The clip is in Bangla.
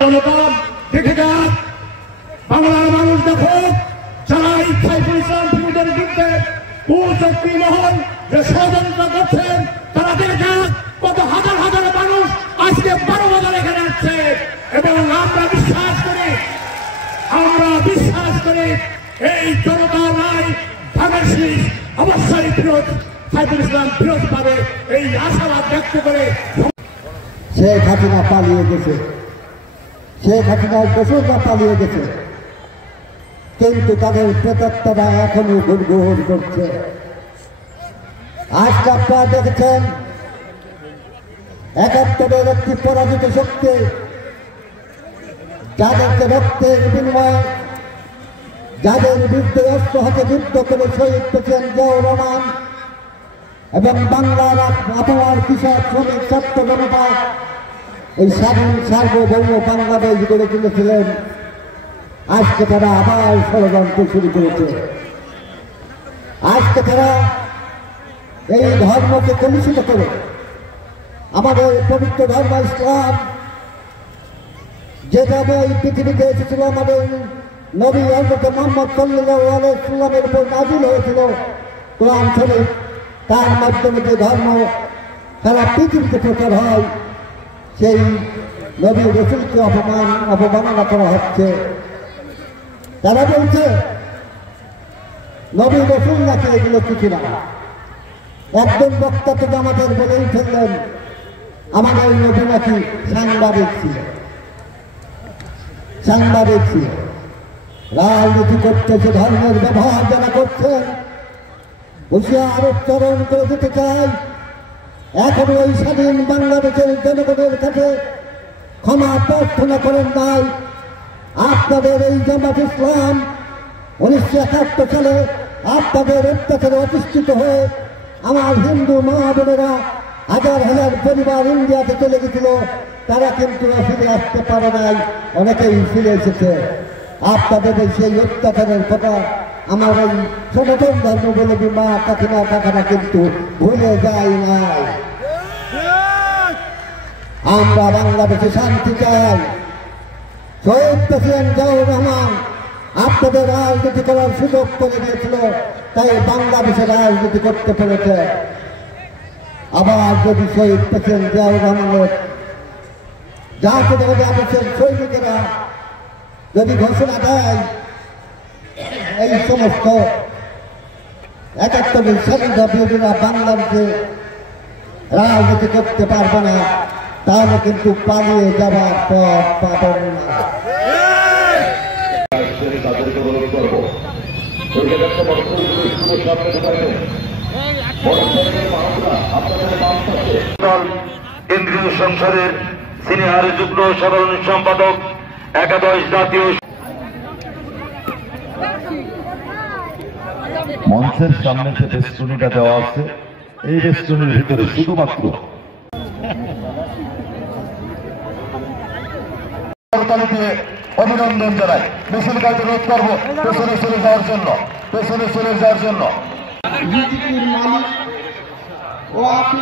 দেখে যাক, বাংলার মানুষ দেখো, যারা এই সাইফুল ইসলাম ফিরোজের বিরুদ্ধে কুচক্রী মহল যে ষড়যন্ত্র করছেন, তারা দেখে যাক কত হাজার হাজার মানুষ আজকে 12 বাজার এখানে আসছে। এবং আমরা বিশ্বাস করি এই জনতার রায় ধানের অবশ্যই ফিরোজ সাইফুল ইসলাম ফিরোজ পাবে, এই আশাবাদ ব্যক্ত করে শেখ হাসিনা পালিয়ে গেছে, শেখ হাসিনার দোষররা পালিয়ে গেছে, কিন্তু তাদের প্রেতাত্মারা এখনো ঘুরঘুর করছে। আজকে আপনারা দেখেছেন 71-এর একটি পরাজিত শক্তি যাদেরকে রক্তের বিনিময়ে, যাদের বিরুদ্ধে অস্ত্র হাতে যুদ্ধ করে শহীদ প্রেসিডেন্ট জিয়াউর রহমান এবং বাংলার আবহাওয়ার কৃষক শ্রমিক ছাত্র জনতা এই স্বাধীন সার্বভৌম বাংলাদেশ গড়ে তুলেছিলেন, আজকে তারা আবার ষড়যন্ত্র শুরু করেছে। আজকে তারা এই ধর্মকে কলুষিত করে আমাদের পবিত্র ধর্ম ইসলাম, যেভাবে এই পৃথিবীতে এসেছিল, আমাদের নবী হযরত মুহাম্মদ সাল্লাল্লাহু আলাইহি ওয়াসাল্লামের উপর নাযিল হয়েছিল কোরআন শরীফ, তার মাধ্যমে যে ধর্ম সারা পৃথিবীতে প্রচার হয়, সেই নবী রাসূলকে অপমাননা করা হচ্ছে। তারা বলছে নবী রাসূল নাকি এগুলো কিছু না। একজন বক্তা তো আমাদের বলেই ফেললেন আমাদের নবী নাকি সাংবাদিক ছিল, রাজনীতি করতেছে, ধর্মের ব্যবহার যারা করছেন হুঁশিয়ার উচ্চারণ করে দিতে চাই, এখনো ওই স্বাধীন বাংলাদেশের জনগণের কাছে ক্ষমা প্রার্থনা করেন নাই। আপনাদের এই জামাত ইসলাম 1971 সালে আপনাদের অত্যাচারে অতিষ্ঠিত হয়ে আমার হিন্দু মা বোনেরা হাজার হাজার পরিবার ইন্ডিয়াতে চলে গেছিল, তারা কিন্তু ফিরে আসতে পারে নাই, অনেকেই ফিরে এসেছে। আপনাদের সেই অত্যাচারের কথা আমার এই সনাতন ধর্মাবলম্বী মা কাকিমা কাকারা কিন্তু ভুলে যায় নাই। আমরা বাংলাদেশে শান্তি চাই। শহীদ প্রেসিডেন্ট জিয়াউর রহমান আপনাদের রাজনীতি করার সুযোগ করে দিয়েছিল, তাই বাংলাদেশে রাজনীতি করতে পেরেছে। আবার যদি শহীদ প্রেসিডেন্ট জিয়াউর রহমানের জাতীয় আদর্শের সৈনিকেরা যদি ঘোষণা দেয় এই সমস্ত 71 স্বাধীনতা বিরোধীরা বাংলাদেশে রাজনীতি করতে পারবে না, তাহলে কিন্তু পালিয়ে যাবার পথ পাবেন না। কেন্দ্রীয় সংসদের সিনিয়র যুগ্ম সাধারণ সম্পাদক, একাদশ জাতীয় মঞ্চের সামনে যে বেষ্টনীটা দেওয়া আছে, এই বেষ্টনীর ভিতরে শুধুমাত্র অভিনন্দন জানাই। মিছিল কাজে রোধ করবো পেছনে চলে যাওয়ার জন্য, ও আপনি